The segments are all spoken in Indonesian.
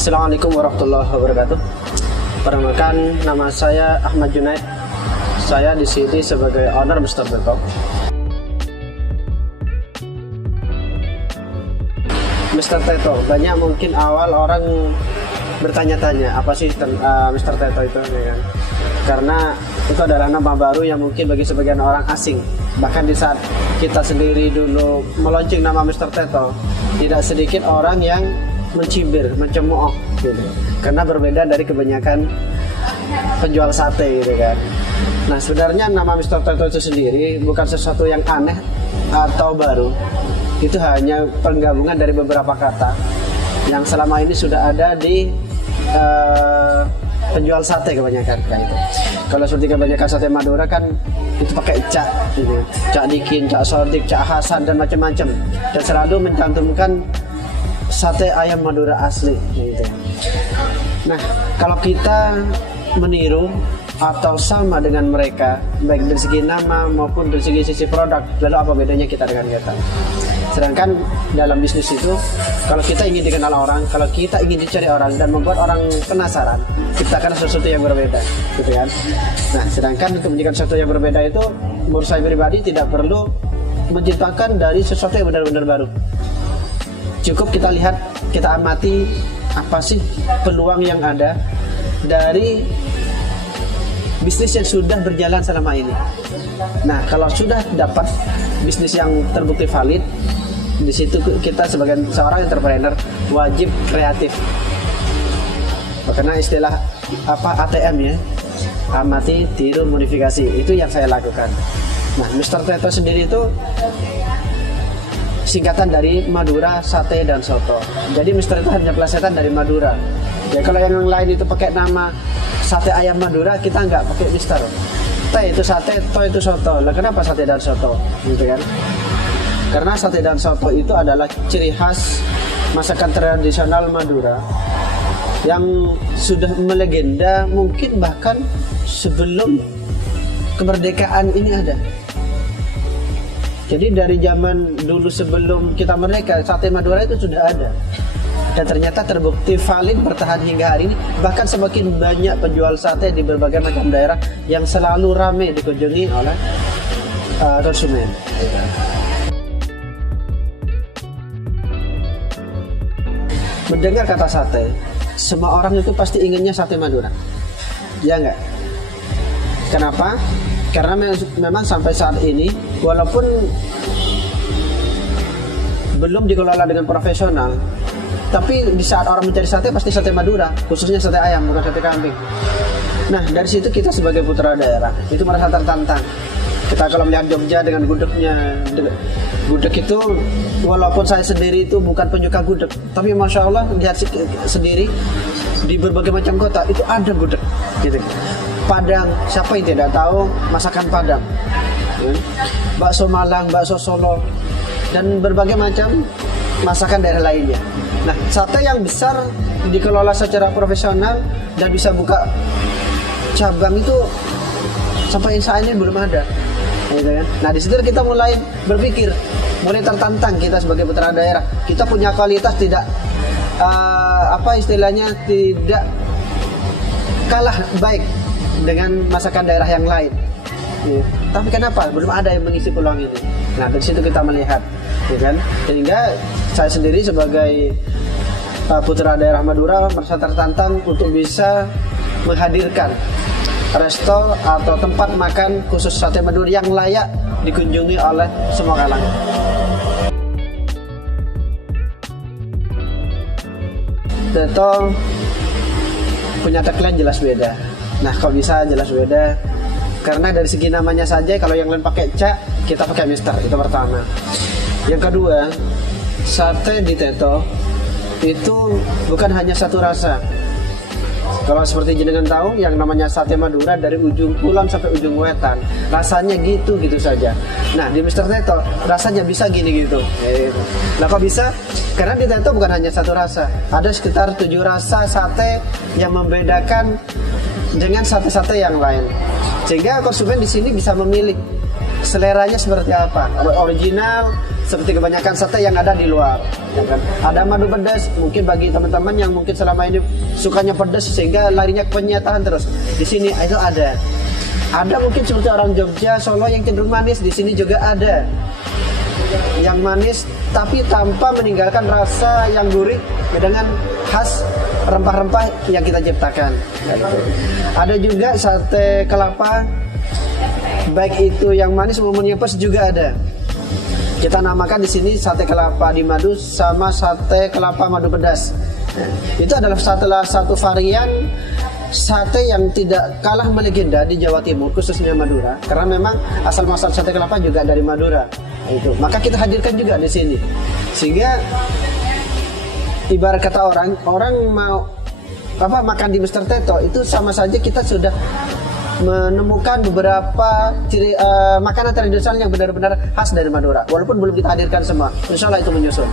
Assalamualaikum warahmatullahi wabarakatuh. Perkenalkan, nama saya Ahmad Junaid. Saya di sini sebagai owner Mr. Teto. Mr. Teto, banyak mungkin awal orang bertanya-tanya apa sih Mr. Teto itu, ya kan? Karena itu adalah nama baru yang mungkin bagi sebagian orang asing. Bahkan di saat kita sendiri dulu meluncing nama Mr. Teto, tidak sedikit orang yang mencibir, mencemooh gitu. Karena berbeda dari kebanyakan penjual sate gitu kan. Nah, sebenarnya nama Mr. Teto itu sendiri bukan sesuatu yang aneh atau baru. Itu hanya penggabungan dari beberapa kata yang selama ini sudah ada di penjual sate kebanyakan kayak itu. Kalau seperti kebanyakan sate Madura kan itu pakai cak gitu. Cak Dikin, cak Sodik, cak Hasan dan macam-macam. Dan selalu mencantumkan sate ayam Madura asli gitu. Nah, kalau kita meniru atau sama dengan mereka baik dari segi nama maupun dari sisi produk, lalu apa bedanya kita dengan mereka? Sedangkan dalam bisnis itu, kalau kita ingin dikenal orang, kalau kita ingin dicari orang dan membuat orang penasaran, ciptakan sesuatu yang berbeda, gitu kan? Nah, sedangkan untuk menjadikan sesuatu yang berbeda itu, menurut saya pribadi tidak perlu menciptakan dari sesuatu yang benar-benar baru. Cukup kita lihat, kita amati apa sih peluang yang ada dari bisnis yang sudah berjalan selama ini. Nah, kalau sudah dapat bisnis yang terbukti valid, di situ kita sebagai seorang entrepreneur wajib kreatif. Karena istilah ATM ya, amati, tiru, modifikasi, itu yang saya lakukan. Nah, Mr. Teto sendiri itu singkatan dari Madura, Sate, dan Soto. Jadi Mr. itu hanya pelesetan dari Madura. Ya, kalau yang lain itu pakai nama sate ayam Madura, kita nggak pakai Mr. T itu sate, To itu soto. Lah kenapa sate dan soto? Gitu kan? Karena sate dan soto itu adalah ciri khas masakan tradisional Madura yang sudah melegenda mungkin bahkan sebelum kemerdekaan ini ada. Jadi dari zaman dulu sebelum kita merdeka, sate Madura itu sudah ada. Dan ternyata terbukti valid bertahan hingga hari ini. Bahkan semakin banyak penjual sate di berbagai macam daerah yang selalu ramai dikunjungi oleh konsumen. Mendengar kata sate, semua orang itu pasti inginnya sate Madura. Ya enggak? Kenapa? Karena memang sampai saat ini, walaupun belum dikelola dengan profesional, tapi di saat orang mencari sate pasti sate Madura, khususnya sate ayam, bukan sate kambing. Nah, dari situ kita sebagai putra daerah itu merasa tertantang. Kita kalau melihat Jogja dengan gudegnya, gudeg itu walaupun saya sendiri itu bukan penyuka gudeg, tapi masya Allah lihat sendiri di berbagai macam kota itu ada gudeg, gitu. Padang, siapa yang tidak tahu masakan Padang? Ya. Bakso Malang, bakso Solo, dan berbagai macam masakan daerah lainnya. Nah, sate yang besar dikelola secara profesional dan bisa buka cabang itu sampai saat ini belum ada. Gitu kan? Nah, di situ kita mulai berpikir, mulai tertantang kita sebagai putra daerah. Kita punya kualitas tidak tidak kalah baik dengan masakan daerah yang lain. Ya. Tapi kenapa belum ada yang mengisi peluang ini? Nah, dari situ kita melihat, ya kan? Sehingga saya sendiri sebagai putra daerah Madura merasa tertantang untuk bisa menghadirkan resto atau tempat makan khusus sate Madura yang layak dikunjungi oleh semua kalangan. Teto punya tagline jelas beda. Nah, kok bisa jelas beda? Karena dari segi namanya saja, kalau yang lain pakai cak, kita pakai Mister, itu pertama. Yang kedua, sate di Teto itu bukan hanya satu rasa. Kalau seperti jenengan tahu, yang namanya sate Madura dari ujung kulon sampai ujung wetan, rasanya gitu-gitu saja. Nah, di Mr. Teto rasanya bisa gini gitu. Nah, kok bisa? Karena di Teto bukan hanya satu rasa, ada sekitar 7 rasa sate yang membedakan dengan sate-sate yang lain. Sehingga konsumen di sini bisa memilih seleranya seperti apa, original, seperti kebanyakan sate yang ada di luar, ya kan? Ada madu pedas, mungkin bagi teman-teman yang mungkin selama ini sukanya pedas sehingga larinya ke penyetaan terus. Di sini itu ada. Ada mungkin seperti orang Jogja, Solo yang cenderung manis, di sini juga ada. Yang manis tapi tanpa meninggalkan rasa yang gurih dengan khas rempah-rempah yang kita ciptakan. Ada juga sate kelapa, baik itu yang manis maupun yang pedas juga ada. Kita namakan di sini sate kelapa di madu sama sate kelapa madu pedas. Itu adalah satu varian sate yang tidak kalah melegenda di Jawa Timur, khususnya Madura, karena memang asal muasal sate kelapa juga dari Madura. Itu maka kita hadirkan juga di sini, sehingga ibarat kata orang mau makan di Mr. Teto itu sama saja kita sudah menemukan beberapa makanan tradisional yang benar-benar khas dari Madura, walaupun belum kita hadirkan semua. Insya Allah itu menyusul.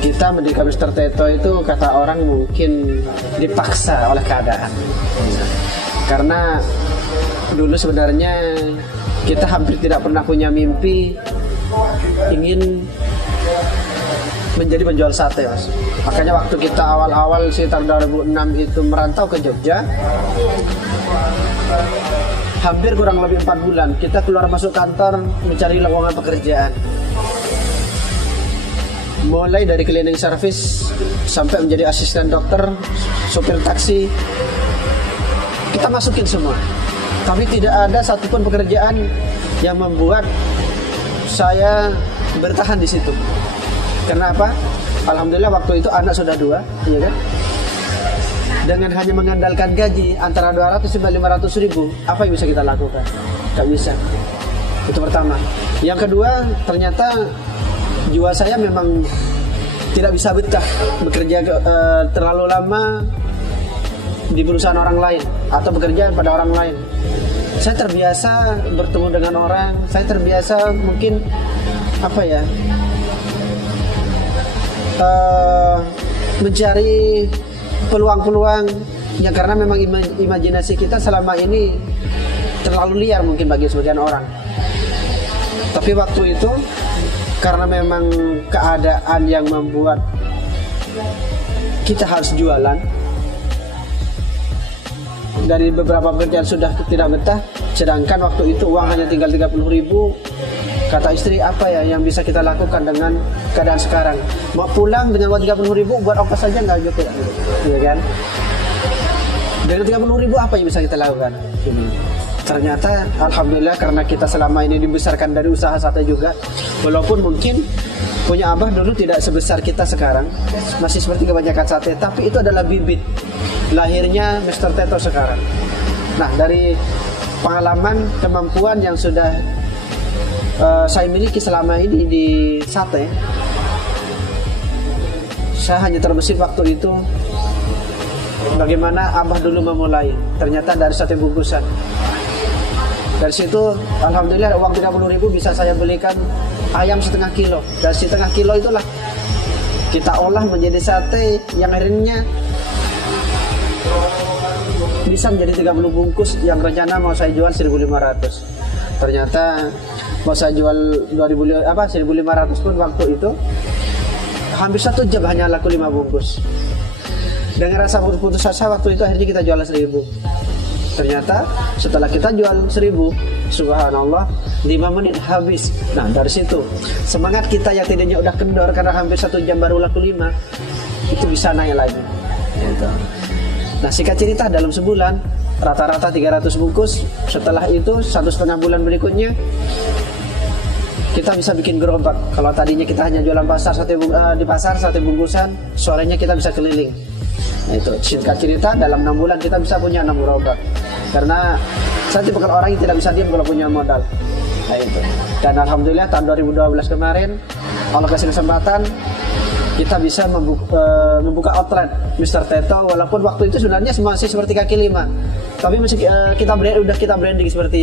Kita mendirikan Mr. Teto itu kata orang mungkin dipaksa oleh keadaan, karena dulu sebenarnya kita hampir tidak pernah punya mimpi ingin menjadi penjual sate, Mas. Makanya waktu kita awal-awal sekitar 2006 itu merantau ke Jogja, hampir kurang lebih 4 bulan kita keluar masuk kantor mencari lowongan pekerjaan. Mulai dari cleaning service sampai menjadi asisten dokter, sopir taksi, kita masukin semua. Tapi tidak ada satupun pekerjaan yang membuat saya bertahan di situ. Kenapa? Alhamdulillah waktu itu anak sudah 2, ya kan? Dengan hanya mengandalkan gaji antara 200 sampai 500 ribu, apa yang bisa kita lakukan? Gak bisa. Itu pertama. Yang kedua, ternyata jiwa saya memang tidak bisa betah bekerja terlalu lama di perusahaan orang lain atau bekerja pada orang lain. Saya terbiasa bertemu dengan orang, saya terbiasa mungkin mencari peluang-peluang yang karena memang imajinasi kita selama ini terlalu liar mungkin bagi sebagian orang. Tapi waktu itu karena memang keadaan yang membuat kita harus jualan, dari beberapa pekerjaan sudah tidak betah, sedangkan waktu itu uang hanya tinggal 30 ribu. Kata istri, apa ya yang bisa kita lakukan dengan keadaan sekarang? Mau pulang dengan uang 30 ribu buat ongkos saja nggak cukup, gitu kan? Dengan 30 ribu apa yang bisa kita lakukan? Ternyata alhamdulillah karena kita selama ini dibesarkan dari usaha sate juga, walaupun mungkin punya abah dulu tidak sebesar kita sekarang, masih seperti kebanyakan sate, tapi itu adalah bibit lahirnya Mr. Teto sekarang. Nah, dari pengalaman, kemampuan yang sudah saya miliki selama ini di sate, saya hanya terbesit waktu itu bagaimana abah dulu memulai. Ternyata dari sate bungkusan. Dari situ alhamdulillah uang 30 ribu bisa saya belikan ayam setengah kilo. Dan setengah kilo itulah kita olah menjadi sate yang akhirnya bisa menjadi 30 bungkus yang rencana mau saya jual 1.500. Ternyata mau saya jual 1.500 pun waktu itu hampir 1 jam hanya laku 5 bungkus. Dengan rasa putus asa waktu itu akhirnya kita jual 1.000. Ternyata setelah kita jual 1.000, subhanallah 5 menit habis. Nah dari situ semangat kita yang tadinya udah kendor karena hampir 1 jam baru laku 5, itu bisa naik lagi gitu. Nah singkat cerita dalam sebulan rata-rata 300 bungkus. Setelah itu 1,5 bulan berikutnya kita bisa bikin gerobak. Kalau tadinya kita hanya jualan di pasar sate bungkusan, sorenya kita bisa keliling. Nah, itu singkat cerita dalam 6 bulan kita bisa punya 6 gerobak. Karena saya tipe orang yang tidak bisa diam kalau punya modal. Nah itu. Dan alhamdulillah tahun 2012 kemarin Allah kasih kesempatan kita bisa membuka outlet Mr. Teto, walaupun waktu itu sebenarnya masih seperti kaki 5. Tapi masih kita branding seperti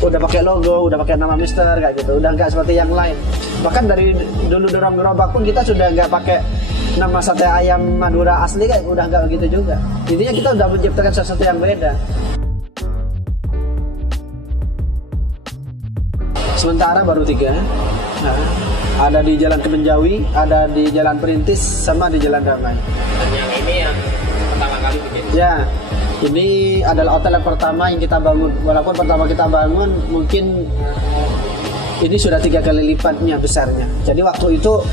udah pakai logo, udah pakai nama Mister kayak gitu, udah nggak seperti yang lain. Bahkan dari dulu dorong gerobak pun kita sudah nggak pakai nama sate ayam Madura asli, kayak udah nggak begitu juga. Intinya kita udah menciptakan sesuatu yang beda. sementara baru 3. Nah, ada di Jalan Kemenjawi, ada di Jalan Perintis, sama di Jalan Damai. Dan yang ini yang pertama kali bikin? Ya, ini adalah hotel yang pertama yang kita bangun. Walaupun pertama kita bangun, mungkin ini sudah 3 kali lipatnya besarnya. Jadi waktu itu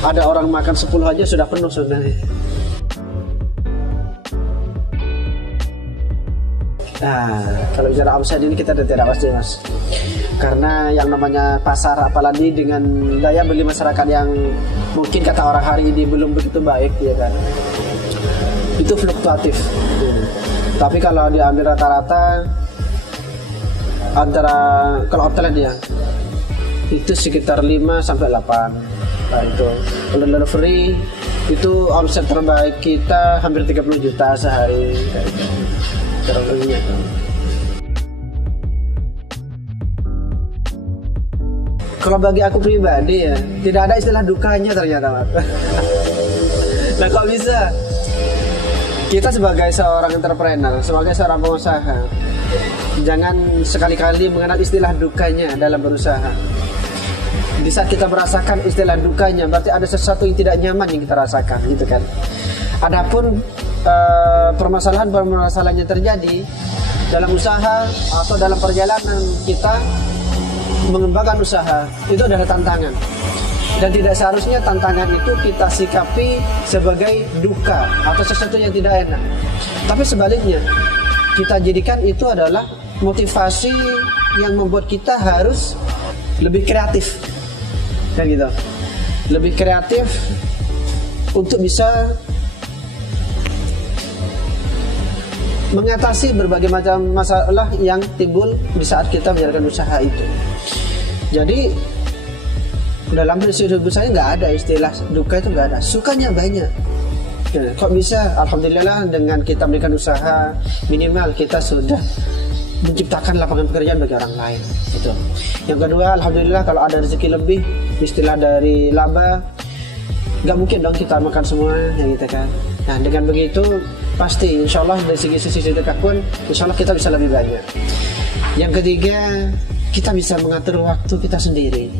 ada orang makan 10 aja sudah penuh sebenarnya. Nah, kalau bicara omset ini kita tidak pasti, Mas. Karena yang namanya pasar, apalagi dengan daya beli masyarakat yang mungkin kata orang hari ini belum begitu baik, ya kan, itu fluktuatif. Tapi kalau diambil rata-rata antara, kalau hotelnya itu sekitar 5 sampai 8. Nah, itu kalau delivery itu omset terbaik kita hampir 30 juta sehari. Terlalunya. Kalau bagi aku pribadi ya, tidak ada istilah dukanya ternyata, Mas. Nah, kok bisa? Kita sebagai seorang entrepreneur, sebagai seorang pengusaha, jangan sekali-kali mengenal istilah dukanya dalam berusaha. Di saat kita merasakan istilah dukanya, berarti ada sesuatu yang tidak nyaman yang kita rasakan, gitu kan. Adapun permasalahan yang terjadi dalam usaha atau dalam perjalanan kita mengembangkan usaha, itu adalah tantangan, dan tidak seharusnya tantangan itu kita sikapi sebagai duka atau sesuatu yang tidak enak, tapi sebaliknya kita jadikan itu adalah motivasi yang membuat kita harus lebih kreatif, kan gitu, lebih kreatif untuk bisa mengatasi berbagai macam masalah yang timbul di saat kita menjalankan usaha itu. Jadi dalam prinsip hidup saya nggak ada istilah duka, itu nggak ada, sukanya banyak. Ya, kok bisa? Alhamdulillah dengan kita memberikan usaha, minimal kita sudah menciptakan lapangan pekerjaan bagi orang lain. Itu. Yang kedua, alhamdulillah kalau ada rezeki lebih, istilah dari laba, nggak mungkin dong kita makan semua, ya gitu kan. Nah, dengan begitu pasti insya Allah dari segi sedekah pun insya Allah kita bisa lebih banyak. Yang ketiga, kita bisa mengatur waktu kita sendiri.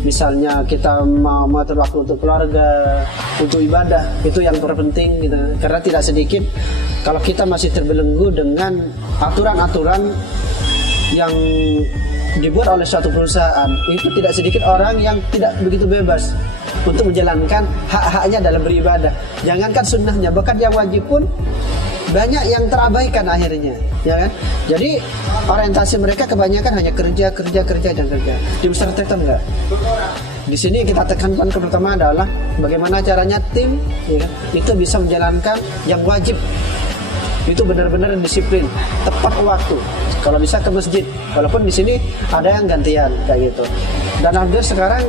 Misalnya kita mau mengatur waktu untuk keluarga, untuk ibadah, itu yang terpenting gitu. Karena tidak sedikit kalau kita masih terbelenggu dengan aturan-aturan yang dibuat oleh suatu perusahaan, itu tidak sedikit orang yang tidak begitu bebas untuk menjalankan hak-haknya dalam beribadah. Jangankan sunnahnya, bahkan yang wajib pun banyak yang terabaikan akhirnya, ya kan? Jadi orientasi mereka kebanyakan hanya kerja dan kerja. Di besar tetap enggak. Di sini kita tekankan pertama adalah bagaimana caranya tim, ya kan, itu bisa menjalankan yang wajib. Itu benar-benar disiplin, tepat waktu. Kalau bisa ke masjid, walaupun di sini ada yang gantian kayak gitu. Dan alhamdulillah sekarang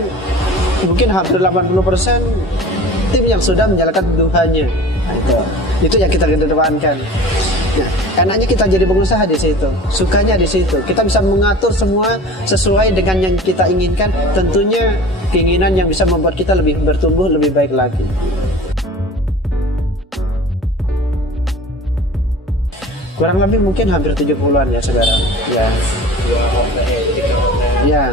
mungkin hampir 80% tim yang sudah menjalankan duhanya. Nah, itu yang kita kedepankan. Nah, enaknya kita jadi pengusaha di situ, sukanya di situ. Kita bisa mengatur semua sesuai dengan yang kita inginkan. Tentunya keinginan yang bisa membuat kita lebih bertumbuh, lebih baik lagi. Kurang lebih mungkin hampir 70-an ya sekarang. Ya. Ya.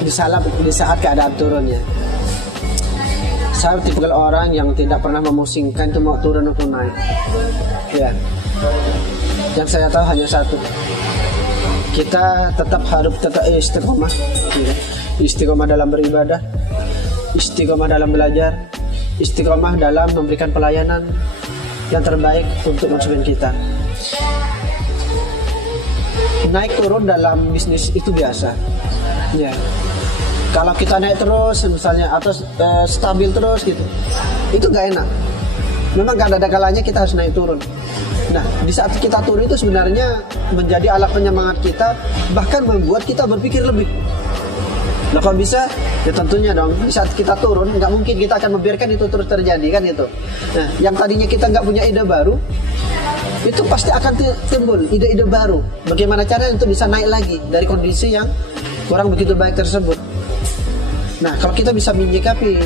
Di saat keadaan turunnya, saya tipikal orang yang tidak pernah memusingkan itu mau turun atau naik. Ya. Yang saya tahu hanya satu, kita harus tetap istiqomah, ya. Istiqomah dalam beribadah, istiqomah dalam belajar, istiqomah dalam memberikan pelayanan yang terbaik untuk konsumen kita. Naik turun dalam bisnis itu biasa, ya. Kalau kita naik terus misalnya atau stabil terus gitu, itu nggak enak. Memang nggak ada kalanya kita harus naik turun. Nah, di saat kita turun itu sebenarnya menjadi alat penyemangat kita, bahkan membuat kita berpikir lebih. Nah, kalau bisa, ya tentunya dong, di saat kita turun, nggak mungkin kita akan membiarkan itu terus terjadi, kan itu. Nah, yang tadinya kita nggak punya ide baru, itu pasti akan timbul ide-ide baru. Bagaimana caranya untuk bisa naik lagi dari kondisi yang kurang begitu baik tersebut. Nah, kalau kita bisa menyikapi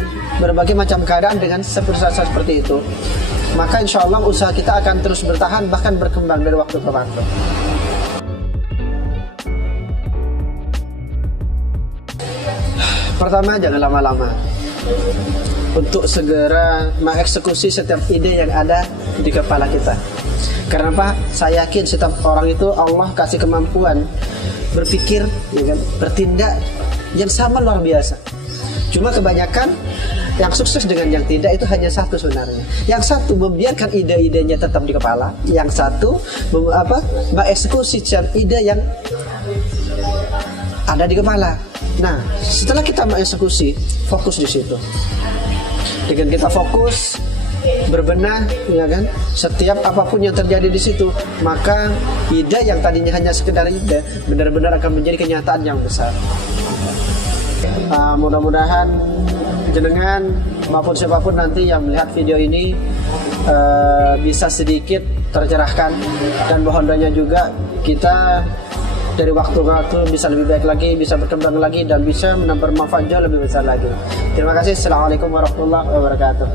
berbagai macam keadaan dengan seperti itu, maka insya Allah usaha kita akan terus bertahan bahkan berkembang dari waktu ke waktu. Pertama, jangan lama-lama untuk segera mengeksekusi setiap ide yang ada di kepala kita. Karena apa? Saya yakin setiap orang itu Allah kasih kemampuan berpikir, ya kan, bertindak yang sama luar biasa. Cuma kebanyakan yang sukses dengan yang tidak itu hanya satu sebenarnya. Yang satu membiarkan ide-idenya tetap di kepala, yang satu mengeksekusi setiap ide yang ada di kepala. Nah, setelah kita mengeksekusi, fokus di situ. Dengan kita fokus, berbenah, ya kan, setiap apapun yang terjadi di situ, maka ide yang tadinya hanya sekedar ide benar-benar akan menjadi kenyataan yang besar. Mudah-mudahan jenengan maupun siapapun nanti yang melihat video ini bisa sedikit tercerahkan, dan mohon doanya juga kita dari waktu ke waktu bisa lebih baik lagi, bisa berkembang lagi, dan bisa bermanfaat jauh lebih besar lagi. Terima kasih. Assalamualaikum warahmatullahi wabarakatuh.